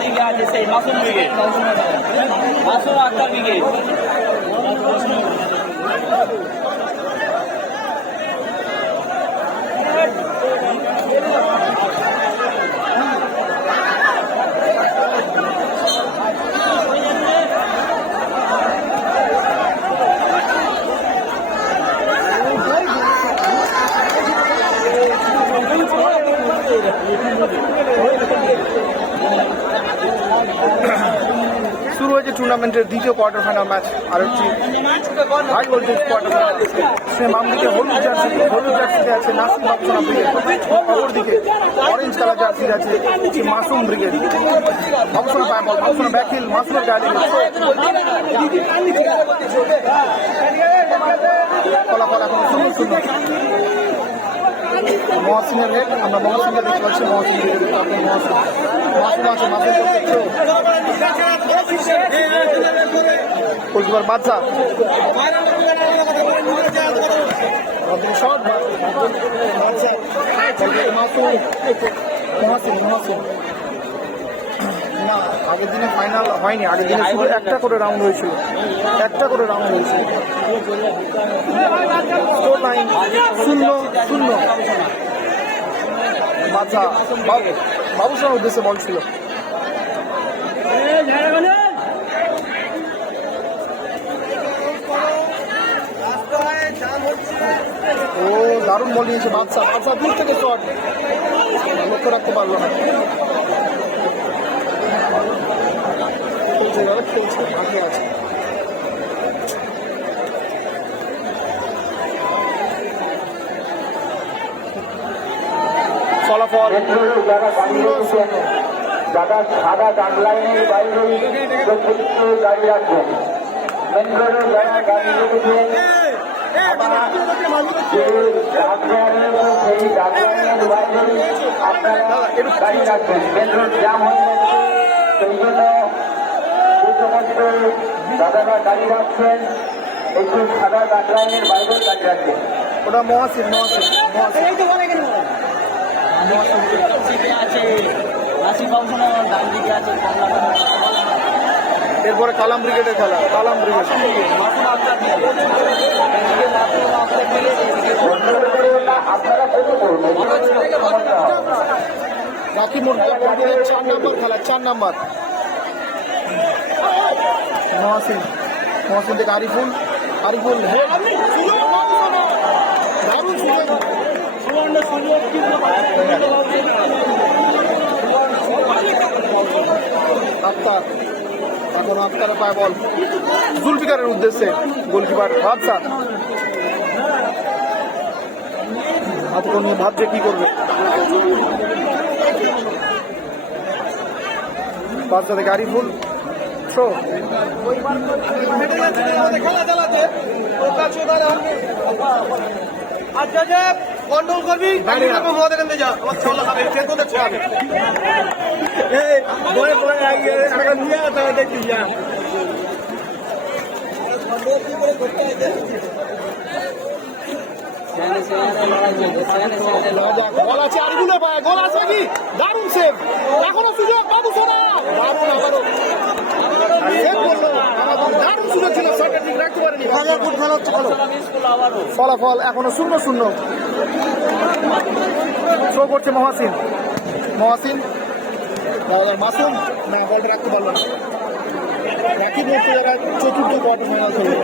দিকে আছে সেই মাসুম ব্রিগেড মাসুম আক্তার ব্রিগেড শুরু হয়েছে টুর্নামেন্টের দ্বিতীয় কোয়ার্টার ফাইনাল ম্যাচ আর একটি হাই ভোল্টেজ কোয়ার্টার ফাইনাল সেম আমদিকে হলুদ জার্সি হলুদ জার্সিতে আছে নাসিম বাপসোনা ব্রিগেড। অপরদিকে অরেঞ্জ কালার জার্সি আছে মাসুম ব্রিগেড। বাপসোনা পায় বল ব্যাকিল মাসুমের গাড়ি ফলাফল এখন মহাসিংহের হেড আমরা মহাসিংহের দেখতে পাচ্ছি সব। মহাসিন মহাসিন না, আগের দিনে ফাইনাল হয়নি। আগের দিনে শুধু একটা করে রাউন্ড হয়েছিল। একটা করে রাউন্ড হয়েছিল। শূন্য শূন্য বাচ্চা, বাবু বাবুসোনার উদ্দেশ্যে বল ও, দারুণ বল নিয়েছে বাদশা বাদশা দূর থেকে শট লক্ষ্য রাখতে পারল না। খেলছে খেলছে, আগে আছে। ফলাফল। যারা গাড়ি সাদা ডানলাইনের বাইরে প্রত্যেককে গাড়ি রাখবেন মেট্রোর যারা গাড়ি রেখেছেন আপনারা যে ডাকঘর রয়েছে সেই ডাকঘরের বাইরে আপনারা গাড়ি রাখবেন জ্যাম হয়ে সেই জন্য যে সমস্ত দাদারা গাড়ি রাখছেন একটু সাদা ডাকলাইনের বাইরে গাড়ি রাখবেন ওটা মহাসিন মহাসিন এরপরে কালাম ব্রিগেডের খেলা। কালাম ব্রিগেড। ব্রিগেড ব্রিগেড ব্রিগেডের চার নম্বর খেলা, চার নম্বর। মহাসিন মহাসিন থেকে আরিফুল। আরিফুল দারুণ সুযোগ আক্তার এখন আক্তারে পায় বল। জুলফিকারের উদ্দেশ্যে গোলকিপার বাদশা হাতে কোন নিয়ে ভাবছে কি করবে? বাদশা থেকে আরিফুল থ্রো আচ্ছা কন্ট্রোল করবি। আমাদের যা আমার খাবে সে আছে পায়। গোল আছে কি দারুণ সেভ এখনও সুযোগ বাবু সোনা। দারুণ আবারও সেভ করল আমাদের দারুণ সুযোগ ছিল শটটা ঠিক রাখতে পারেনি ফুট খেলা হচ্ছে ভালো আবারও ফলাফল এখনও শূন্য শূন্য। থ্রো করছে মহাসিন। মহাসিন। মাসুম। না বলটা রাখতে পারল না। একই বলতে যারা চতুর্থ কোয়ার্টার ফাইনাল খেলবে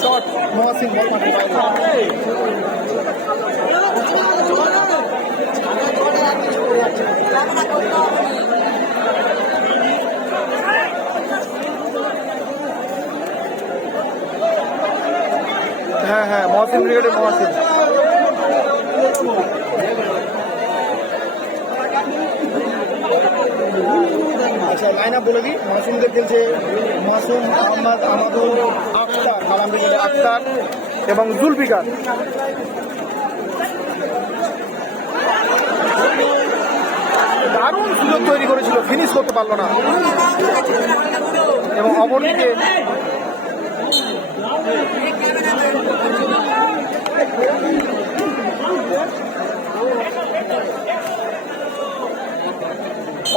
শট মহাসিন বল মাঠে বাইরে। হ্যাঁ হ্যাঁ মহাসিন আচ্ছা লাইন বলে দিই। মাসুমদের খেলছে মাসুম আহমদ আহমদুল আখতার, কালাম ব্রিগেডের আখতার এবং জুলফিকার। দারুণ সুযোগ তৈরি করেছিল ফিনিশ করতে পারল না। এবং অপরদিকে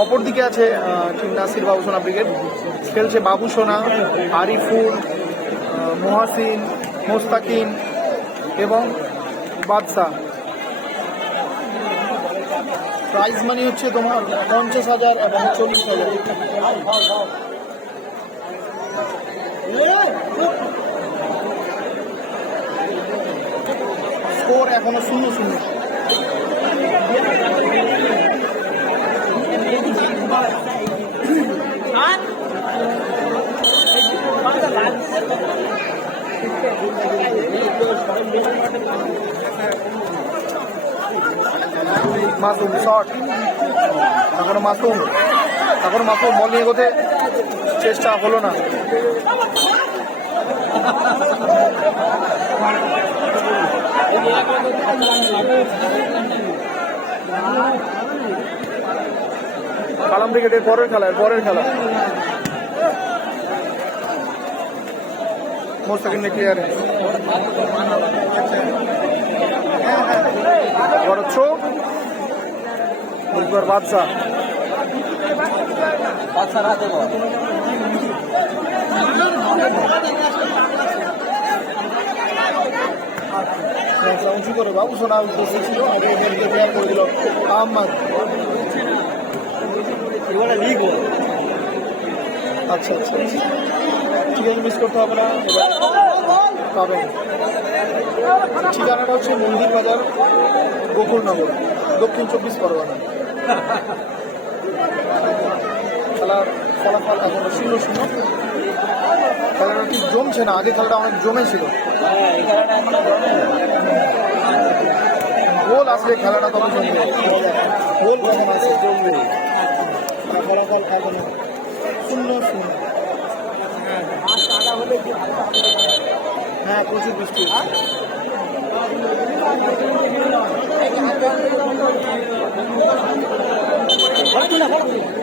অপর দিকে আছে নাসির বাবু সোনা ব্রিগেড। খেলছে বাবু সোনা আরিফুল মোহাসিন মোস্তাকিন এবং বাদশাহ প্রাইজ মানি হচ্ছে তোমার পঞ্চাশ হাজার এবং চল্লিশ হাজার। স্কোর এখনও শূন্য শূন্য। মাসুম, শট। এখনও মাসুম। এখনও মাসুম, বল নিয়ে চেষ্টা হলো না। কালাম ক্রিকেটের পরের খেলা এর পরের খেলা। মোস্তাকিন ক্লিয়ারেন্স বড় থ্রো বাদশাহ। হাতে বল। উঁচু করে বাবু সোনা উদ্দেশ্য ছিল আগে হেলকে ক্লিয়ার করে দিল বল আচ্ছা আচ্ছা। ঠিক আছে মিস করতে হবে না এবার পাবেন ঠিকানাটা হচ্ছে মন্দির বাজার গোকুলনগর দক্ষিণ চব্বিশ পরগনা খেলার ফলাফল এখন শূন্য শূন্য। খেলাটা ঠিক জমছে না, আগে খেলাটা অনেক জমেছিল হ্যাঁ গোল আসলে খেলাটা তবে জমবে। গোল কখন আসে জমবে। ফলাফল এখন শূন্য শূন্য। হ্যাঁ প্রচুর বৃষ্টি হচ্ছে।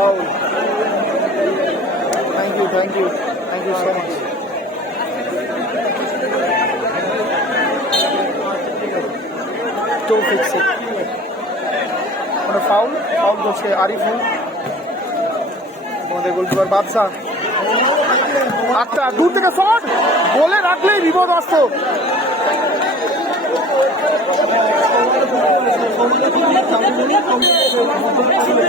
Foul. Thank you, thank you, thank you so much. To fix মানে ফাউল ফাউল করছে আরিফুল আমাদের গোলকিপার বাদশা আটটা দূর থেকে শট! বলে রাখলেই বিপদ আসত। তুই এপারে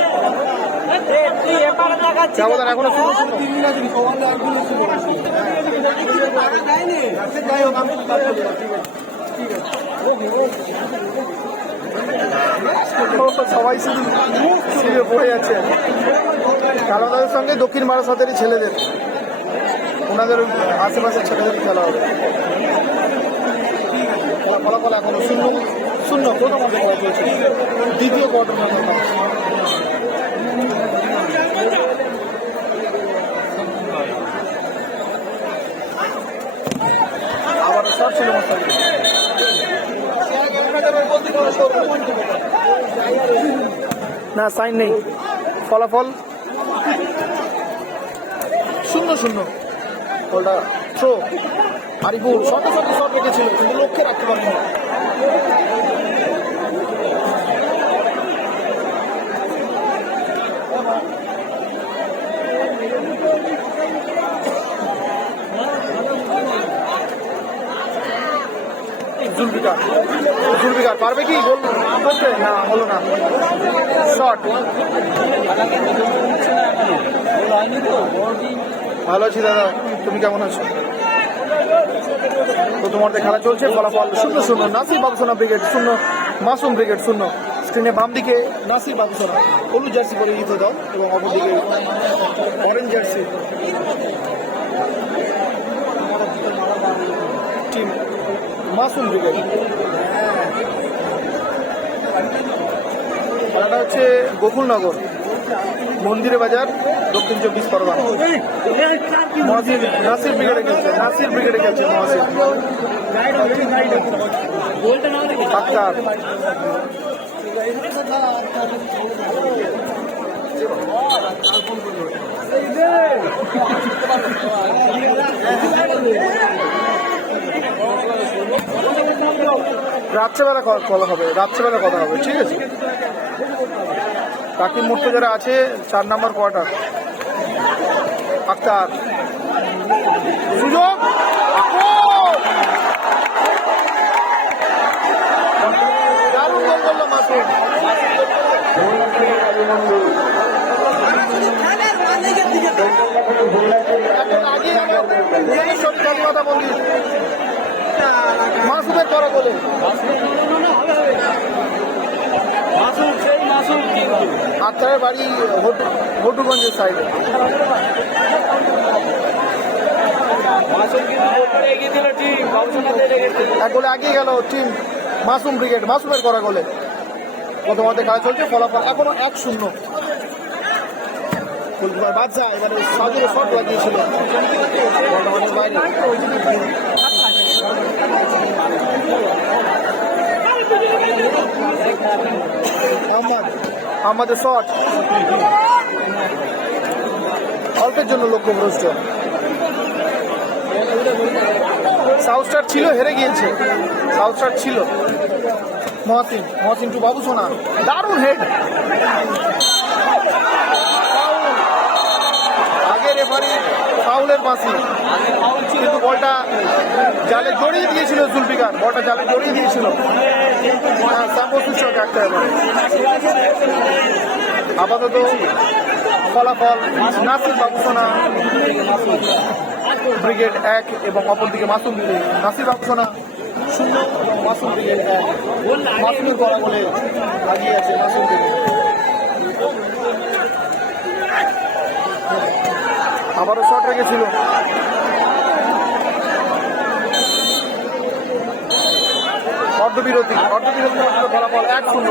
সবাই শুধু শুয়ে পড়ে যাচ্ছে খেলাধুলার সঙ্গে দক্ষিণ বারাসাতেরই ছেলেদের। ওনাদের আশেপাশের ছেলেদের খেলা হবে। ফলা- ফলাফল এখনও শূন্য। শূন্য। প্রথম দ্বিতীয় কোয়ার্টার ফাইনাল ম্যাচ আবার শর্ট ছিল না সাইন নেই। ফলাফল? শূন্য শূন্য। বলটা থ্রো আরিফুল, শর্টে শর্টে, শর্ট রেখেছিল, কিন্তু লক্ষ্যে রাখতে পারেনি। জুলফিকার জুলফিকার পারবে কি? করতে না হলো না। শট ভালো আছি দাদা। তুমি কেমন আছো? প্রথম অর্ধে খেলা চলছে, ফলাফল শূন্য শূন্য। নাসির বাবুসোনা ব্রিগেড শূন্য, মাসুম ব্রিগেড শূন্য। স্ক্রিনে বাম দিকে নাসির বাবুসোনা। হলুদ জার্সি পরে লিখে দাও এবং অপরদিকে orange jersey team Masum brigade খেলাটা হচ্ছে গোকুলনগর, মন্দিরে বাজার, দক্ষিণ চব্বিশ পরগনা। মহাসির নাসির ব্রিগেডে খেলছে, নাসির ব্রিগেডে খেলছে মহাসির রাত্রেবেলা কথা হবে রাত্রেবেলা কথা হবে ঠিক আছে? কাকির মূর্তি যারা আছে চার নম্বর কোয়ার্টার। আক্তার। সুযোগ? আগেই আমার মন্দির মাসুদের করা বলে। আত্মারের বাড়ি হটু- হটুগঞ্জের সাইডে। এক গোলে আগিয়ে গেল টিম মাসুম ব্রিগেড। মাসুমের করা গোলে। প্রথমার্ধে খেলা ফলাফল এখনও এক শূন্য। ফুলকুমার বাদশা এবারে সাজুরে শট লাগিয়েছিল। বলটা বাইরে। আমাদের শট। অল্পের জন্য লক্ষ্যভ্রষ্ট সাউথ স্টার ছিল, হেরে গিয়েছে। সাউথ স্টার ছিল। মহাসিন মহাসিন টু বাবু সোনা। দারুণ হেড আগে রেফারি, ফাউলের পাশে কিন্তু বলটা জালে জড়িয়ে দিয়েছিল জুলফিকার। বলটা জালে জড়িয়ে দিয়েছিল। সাপোজ সূচক একটা আপাতত ফলাফল নাসির বাবুসোনা, ব্রিগেড এক এবং অপরদিকে মাসুম ব্রিগেড নাসির বাবুসোনা, শূন্য এবং মাসুম ব্রিগেড এক। মাসুমের করা বলে আগিয়ে আছে মাসুম ব্রিগেড আবারও শট রেখেছিল। অর্ধবিরতি অর্ধবিরতি ফলাফল এক শূন্য।